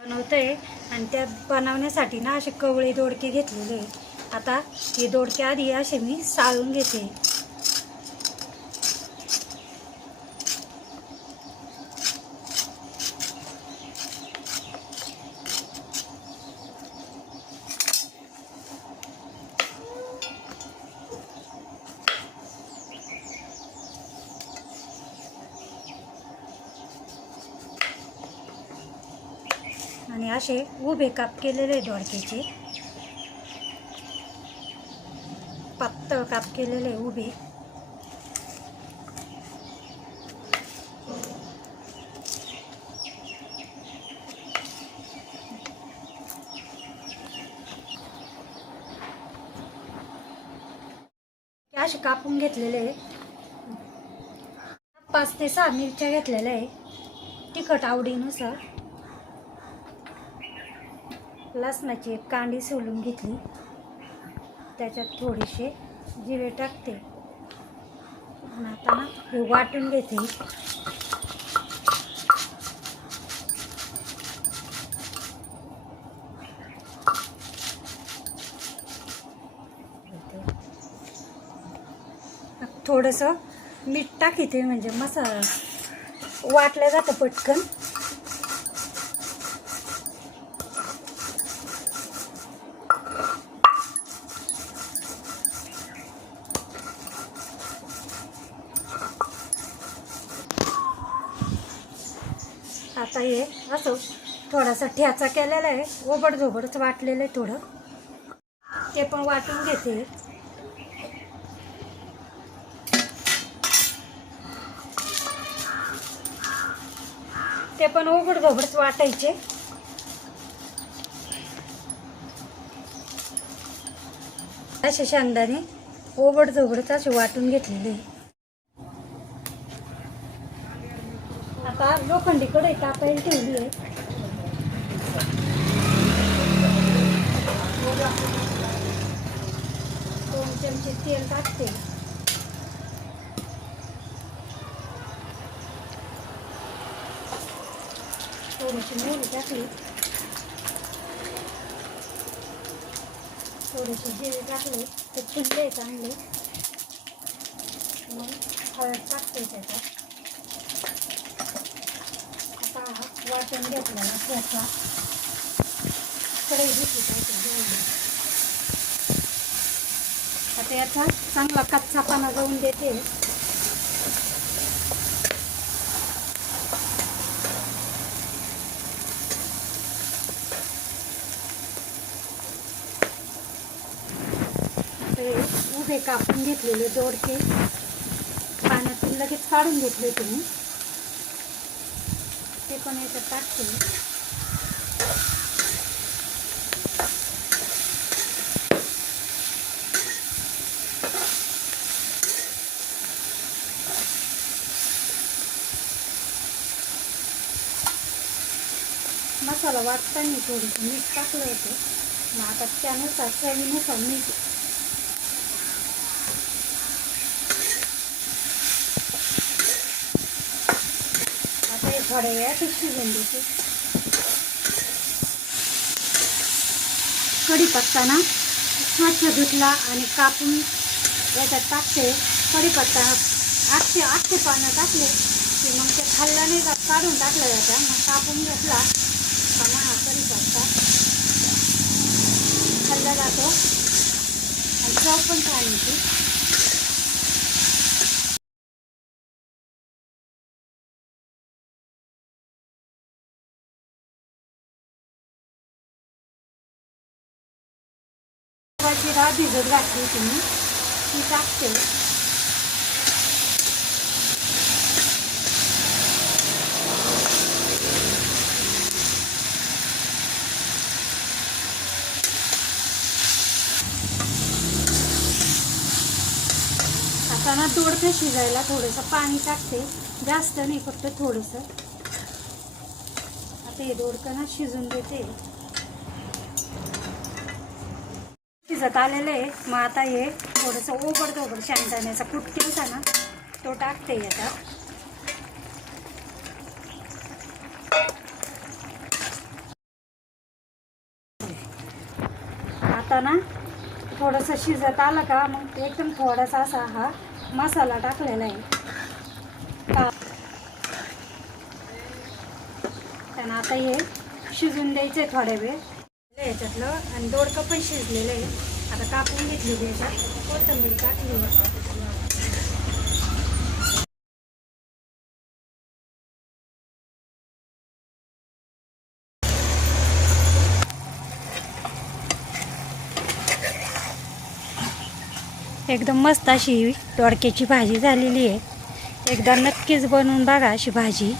बनवते आणि त्या बनवण्यासाठी ना असे कवळे दोडके घेतलेले. आता हे दोडके आधी असे मी साळून घेते. आणि असे उभे काप केलेले दोडक्याचे, पातळ काप केलेले उभे. असे कापून घेतलेले. 5 ते 6 मिरच्या घेतलेल्या आहे, तिखट आवडीनुसार. लसणाची एक कांडी सोलून घेतली, त्याच्यात थोडेसे जिरे टाकते. आता ना हे वाटून घेते. थोडंसं मीठ टाकीते म्हणजे मसाला वाटलं जातं पटकन. आता हे असं थोडासा ठ्याचा केलेला आहे, ओबडधोबडच वाटलेलं आहे थोडं, ते पण वाटून घेते. ते पण ओबडधोबडच वाटायचे. असे शेंगदाणे ओबडधोबडच असे वाटून घेतलेले. आता लोखंडी कढई तापायला ठेवली आहे. 2 चमचे तेल टाकते. थोडीशी मोहरी टाकली, थोडेसे जिरे टाकले, ते फुलले चांगले. मग हळद टाकते त्याच्यात. आता वाटण घेतला ना त्याचा कढई घेतली पाहिजे. आता याचा चांगला कच्चापणा जाऊन देते. उभे कापून घेतलेले दोडके पाण्यातून लगेच काढून घेतले तुम्ही, ते पण याच्यात टाकते. मसाला वाटताना थोडंसं मीठ टाकलं होतं. मग आता त्यानुसार चवीनुसार मीठ. आता हे थोड्या वेळात शिजवून देते. कढीपत्ता ना स्वच्छ धुतला आणि कापून याच्यात टाकते. कढीपत्ता आखे पानं टाकले की मग ते खाल्ला नाही जात, काढून टाकलं जातं. मग कापून घेतला का मग हा कढीपत्ता खाल्ला जातो आणि चव पण छान येते. मुगाची डाळ भिजत घातली तुम्ही, ती टाकते. आता ना दोडके शिजायला थोडंसं पाणी टाकते, जास्त नाही, फक्त थोडंसं. आता हे दोडकं ना शिजून देते. शिजत आलेलं आहे. मग आता हे थोडंसं ओबड शेंगदाण्याचा कूट केला ना तो टाकते याच्यात. परतताना थोडंसं शिजत आलं का मग एकदम थोडासा असा हा मसाला टाकलेला आहे त्यांना आता हे शिजून द्यायचं आहे थोड्या वेळ याच्यातलं आणि दोडकं पण शिजलेलं आहे. आता कापून घेतलेली याच्यात कोथिंबीर टाकली एकदम मस्त अशी दोडक्याची भाजी झालेली आहे. एकदा नक्कीच बनवून बघा अशी भाजी.